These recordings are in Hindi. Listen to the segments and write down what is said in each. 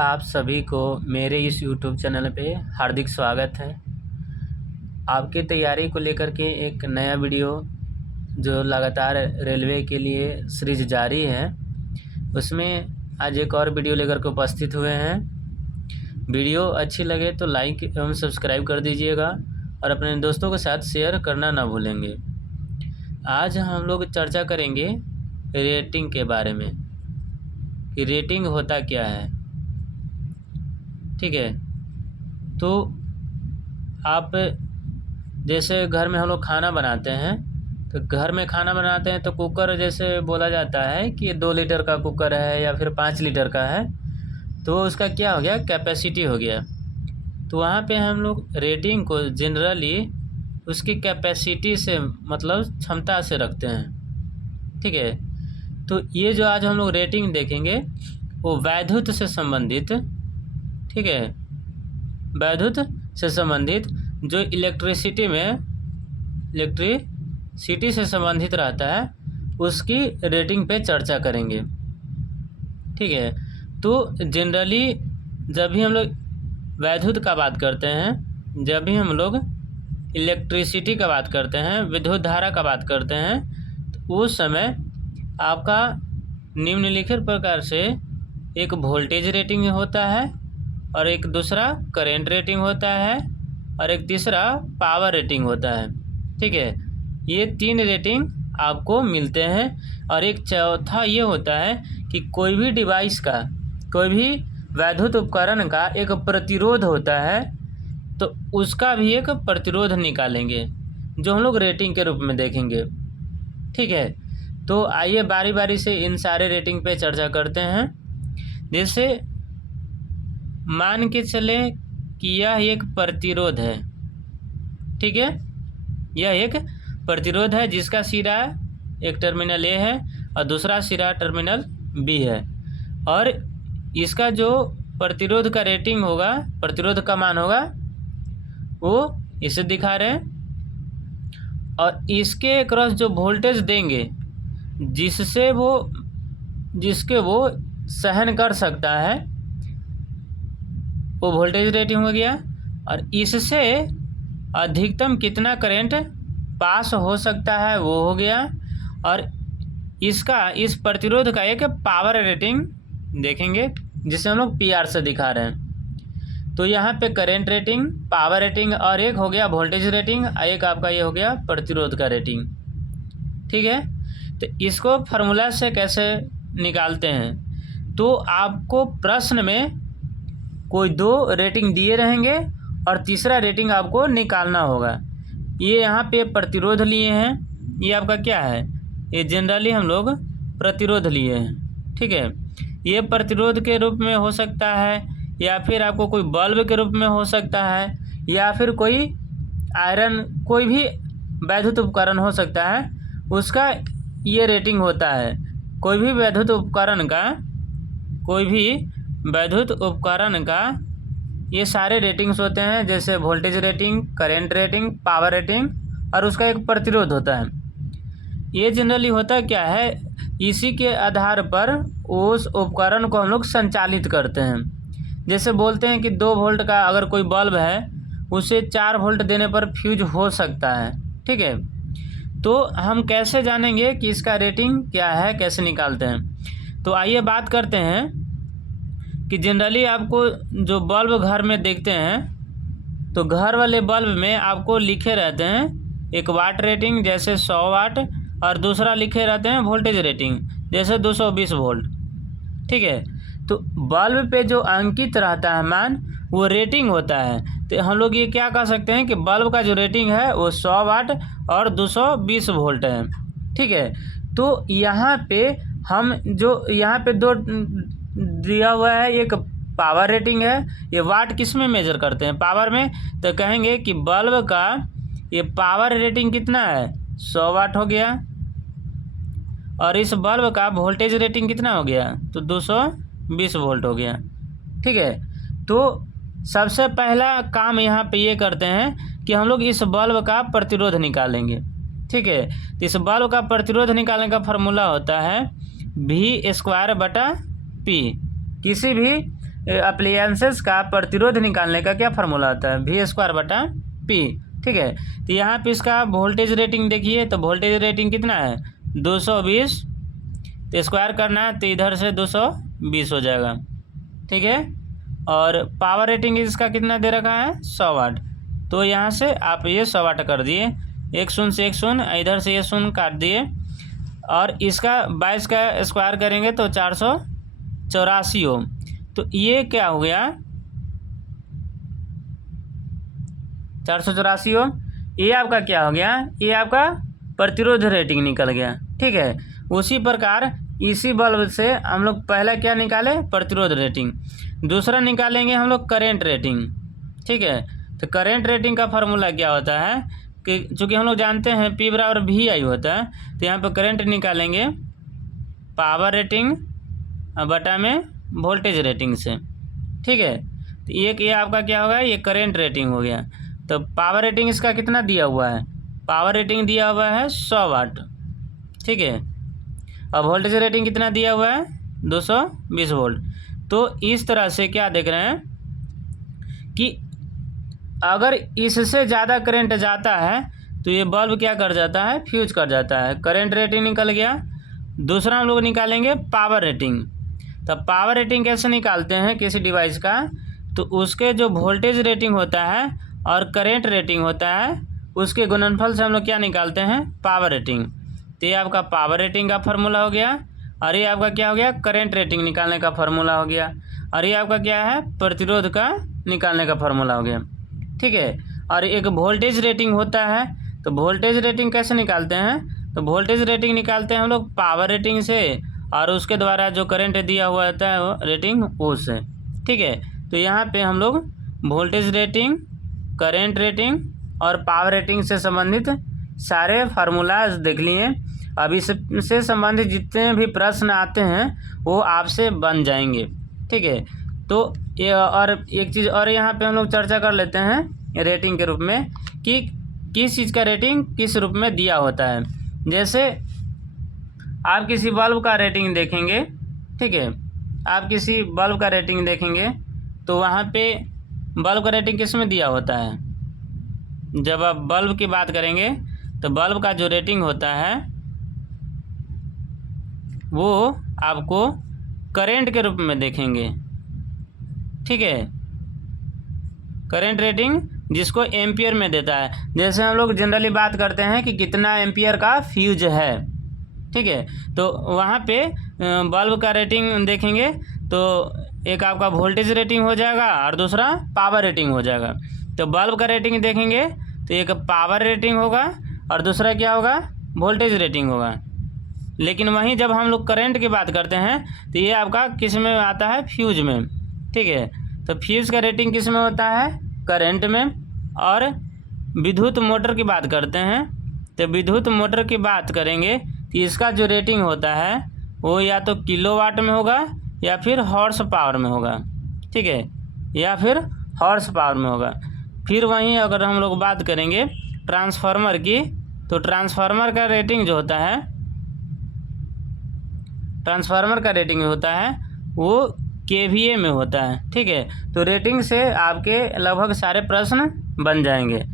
आप सभी को मेरे इस YouTube चैनल पे हार्दिक स्वागत है। आपकी तैयारी को लेकर के एक नया वीडियो जो लगातार रेलवे के लिए सीरीज जारी है, उसमें आज एक और वीडियो लेकर के उपस्थित हुए हैं। वीडियो अच्छी लगे तो लाइक एवं सब्सक्राइब कर दीजिएगा और अपने दोस्तों के साथ शेयर करना ना भूलेंगे। आज हम लोग चर्चा करेंगे रेटिंग के बारे में कि रेटिंग होता क्या है। ठीक है, तो आप जैसे घर में हम लोग खाना बनाते हैं, तो घर में खाना बनाते हैं तो कुकर जैसे बोला जाता है कि 2 लीटर का कुकर है या फिर 5 लीटर का है, तो उसका क्या हो गया, कैपेसिटी हो गया। तो वहाँ पे हम लोग रेटिंग को जनरली उसकी कैपेसिटी से मतलब क्षमता से रखते हैं। ठीक है, तो ये जो आज हम लोग रेटिंग देखेंगे वो वैद्युत से संबंधित, ठीक है, वैद्युत से संबंधित जो इलेक्ट्रिसिटी से संबंधित रहता है उसकी रेटिंग पे चर्चा करेंगे। ठीक है, तो जनरली जब भी हम लोग वैद्युत का बात करते हैं, जब भी हम लोग इलेक्ट्रिसिटी का बात करते हैं, विद्युत धारा का बात करते हैं, तो उस समय आपका निम्नलिखित प्रकार से एक वोल्टेज रेटिंग होता है और एक दूसरा करंट रेटिंग होता है और एक तीसरा पावर रेटिंग होता है। ठीक है, ये 3 रेटिंग आपको मिलते हैं और एक चौथा ये होता है कि कोई भी डिवाइस का, कोई भी वैद्युत उपकरण का एक प्रतिरोध होता है, तो उसका भी एक प्रतिरोध निकालेंगे जो हम लोग रेटिंग के रूप में देखेंगे। ठीक है, तो आइए बारी बारी से इन सारे रेटिंग पे चर्चा करते हैं। जैसे मान के चलें कि यह एक प्रतिरोध है। ठीक है, यह एक प्रतिरोध है जिसका सिरा एक टर्मिनल ए है और दूसरा सिरा टर्मिनल बी है, और इसका जो प्रतिरोध का रेटिंग होगा, प्रतिरोध का मान होगा, वो इसे दिखा रहे हैं। और इसके क्रॉस जो वोल्टेज देंगे जिसके वो सहन कर सकता है, वो वोल्टेज रेटिंग हो गया। और इससे अधिकतम कितना करंट पास हो सकता है वो हो गया। और इस प्रतिरोध का एक पावर रेटिंग देखेंगे जिसे हम लोग PR से दिखा रहे हैं। तो यहाँ पे करंट रेटिंग, पावर रेटिंग और एक हो गया वोल्टेज रेटिंग, एक आपका ये हो गया प्रतिरोध का रेटिंग। ठीक है, तो इसको फार्मूला से कैसे निकालते हैं, तो आपको प्रश्न में कोई 2 रेटिंग दिए रहेंगे और तीसरा रेटिंग आपको निकालना होगा। ये यहाँ पे प्रतिरोध लिए हैं, ये आपका क्या है, ये जनरली हम लोग प्रतिरोध लिए हैं। ठीक है, ये प्रतिरोध के रूप में हो सकता है या फिर आपको कोई बल्ब के रूप में हो सकता है या फिर कोई आयरन, कोई भी वैद्युत उपकरण हो सकता है, उसका ये रेटिंग होता है। कोई भी वैद्युत उपकरण का ये सारे रेटिंग्स होते हैं, जैसे voltage rating, current rating, power rating और उसका एक प्रतिरोध होता है। ये जनरली होता क्या है, इसी के आधार पर उस उपकरण को हम लोग संचालित करते हैं। जैसे बोलते हैं कि 2 वोल्ट का अगर कोई बल्ब है, उसे 4 वोल्ट देने पर फ्यूज हो सकता है। ठीक है, तो हम कैसे जानेंगे कि इसका रेटिंग क्या है, कैसे निकालते हैं। तो आइए बात करते हैं कि जनरली आपको जो बल्ब घर में देखते हैं, तो घर वाले बल्ब में आपको लिखे रहते हैं एक वाट रेटिंग जैसे 100 वाट और दूसरा लिखे रहते हैं वोल्टेज रेटिंग जैसे 220 वोल्ट। ठीक है, तो बल्ब पे जो अंकित रहता है मान, वो रेटिंग होता है। तो हम लोग ये क्या कह सकते हैं कि बल्ब का जो रेटिंग है वो 100 वाट और 220 वोल्ट है। ठीक है, तो यहाँ पे हम जो यहाँ पे 2 दिया हुआ है, एक पावर रेटिंग है। ये वाट किस में मेजर करते हैं, पावर में, तो कहेंगे कि बल्ब का ये पावर रेटिंग कितना है, 100 वाट हो गया, और इस बल्ब का वोल्टेज रेटिंग कितना हो गया, तो 220 वोल्ट हो गया। ठीक है, तो सबसे पहला काम यहाँ पे ये करते हैं कि हम लोग इस बल्ब का प्रतिरोध निकालेंगे। ठीक है, तो इस बल्ब का प्रतिरोध निकालने का फार्मूला होता है V² बटा P। किसी भी अप्लायंसेस का प्रतिरोध निकालने का क्या फार्मूला होता है, V²/P। ठीक है, तो यहाँ पे इसका वोल्टेज रेटिंग देखिए, तो वोल्टेज रेटिंग कितना है 220, तो स्क्वायर करना है तो इधर से 220 हो जाएगा। ठीक है, और पावर रेटिंग इसका कितना दे रखा है 100 वाट, तो यहाँ से आप ये 100 वाट कर दिए, 1 शून्य से 1 शून्य, इधर से ये शून्य काट दिए, और इसका 22 का स्क्वायर करेंगे तो 484 ओम। तो ये क्या हो गया 484 ओम, ये आपका क्या हो गया, ये आपका प्रतिरोध रेटिंग निकल गया। ठीक है, उसी प्रकार इसी बल्ब से हम लोग पहला क्या निकाले प्रतिरोध रेटिंग, दूसरा निकालेंगे हम लोग करेंट रेटिंग। ठीक है, तो करेंट रेटिंग का फार्मूला क्या होता है कि चूँकि हम लोग जानते हैं P/VI होता है, तो यहाँ पर करेंट निकालेंगे पावर रेटिंग बटा में वोल्टेज रेटिंग से। ठीक है, तो ये आपका क्या होगा, ये करेंट रेटिंग हो गया। तो पावर रेटिंग इसका कितना दिया हुआ है, पावर रेटिंग दिया हुआ है 100 वाट। ठीक है, और वोल्टेज रेटिंग कितना दिया हुआ है 220 वोल्ट। तो इस तरह से क्या देख रहे हैं कि अगर इससे ज़्यादा करंट जाता है तो ये बल्ब क्या कर जाता है, फ्यूज कर जाता है। करंट रेटिंग निकल गया। दूसरा हम लोग निकालेंगे पावर रेटिंग। तो पावर रेटिंग कैसे निकालते हैं किसी डिवाइस का, तो उसके जो वोल्टेज रेटिंग होता है और करंट रेटिंग होता है उसके गुणनफल से हम लोग क्या निकालते हैं, पावर रेटिंग। तो ये आपका पावर रेटिंग का फार्मूला हो गया, और ये आपका क्या हो गया, करंट रेटिंग निकालने का फार्मूला हो गया, और ये आपका क्या है, प्रतिरोध का निकालने का फार्मूला हो गया। ठीक है, और एक वोल्टेज रेटिंग होता है, तो वोल्टेज रेटिंग कैसे निकालते हैं, तो वोल्टेज रेटिंग निकालते हैं हम लोग पावर रेटिंग से, और उसके द्वारा जो करंट दिया हुआ होता है वो रेटिंग उससे। ठीक है, तो यहाँ पे हम लोग वोल्टेज रेटिंग, करंट रेटिंग और पावर रेटिंग से संबंधित सारे फार्मूलाज देख लिए। अब इससे संबंधित जितने भी प्रश्न आते हैं वो आपसे बन जाएंगे। ठीक है, तो ये और एक चीज़ और यहाँ पे हम लोग चर्चा कर लेते हैं रेटिंग के रूप में कि किस चीज़ का रेटिंग किस रूप में दिया होता है। जैसे आप किसी बल्ब का रेटिंग देखेंगे, ठीक है, आप किसी बल्ब का रेटिंग देखेंगे तो वहाँ पे बल्ब का रेटिंग किस में दिया होता है, जब आप बल्ब की बात करेंगे तो बल्ब का जो रेटिंग होता है वो आपको करंट के रूप में देखेंगे। ठीक है, करंट रेटिंग जिसको एम्पियर में देता है। जैसे हम लोग जनरली बात करते हैं कि कितना एम्पियर का फ्यूज है। ठीक है, तो वहाँ पे बल्ब का रेटिंग देखेंगे तो एक आपका वोल्टेज रेटिंग हो जाएगा और दूसरा पावर रेटिंग हो जाएगा। तो बल्ब का रेटिंग देखेंगे तो एक पावर रेटिंग होगा और दूसरा क्या होगा, वोल्टेज रेटिंग होगा। लेकिन वहीं जब हम लोग करंट की बात करते हैं तो ये आपका किस में आता है, फ्यूज में। ठीक है, तो फ्यूज का रेटिंग किस में होता है, करंट में। और विद्युत मोटर की बात करते हैं तो विद्युत मोटर की बात करेंगे तो इसका जो रेटिंग होता है वो या तो किलोवाट में होगा या फिर हॉर्स पावर में होगा। ठीक है, या फिर हॉर्स पावर में होगा। फिर वहीं अगर हम लोग बात करेंगे ट्रांसफार्मर की, तो ट्रांसफार्मर का रेटिंग जो होता है, ट्रांसफार्मर का रेटिंग होता है वो KVA में होता है। ठीक है, तो रेटिंग से आपके लगभग सारे प्रश्न बन जाएंगे।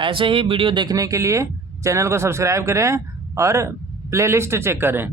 ऐसे ही वीडियो देखने के लिए चैनल को सब्सक्राइब करें और प्लेलिस्ट चेक करें।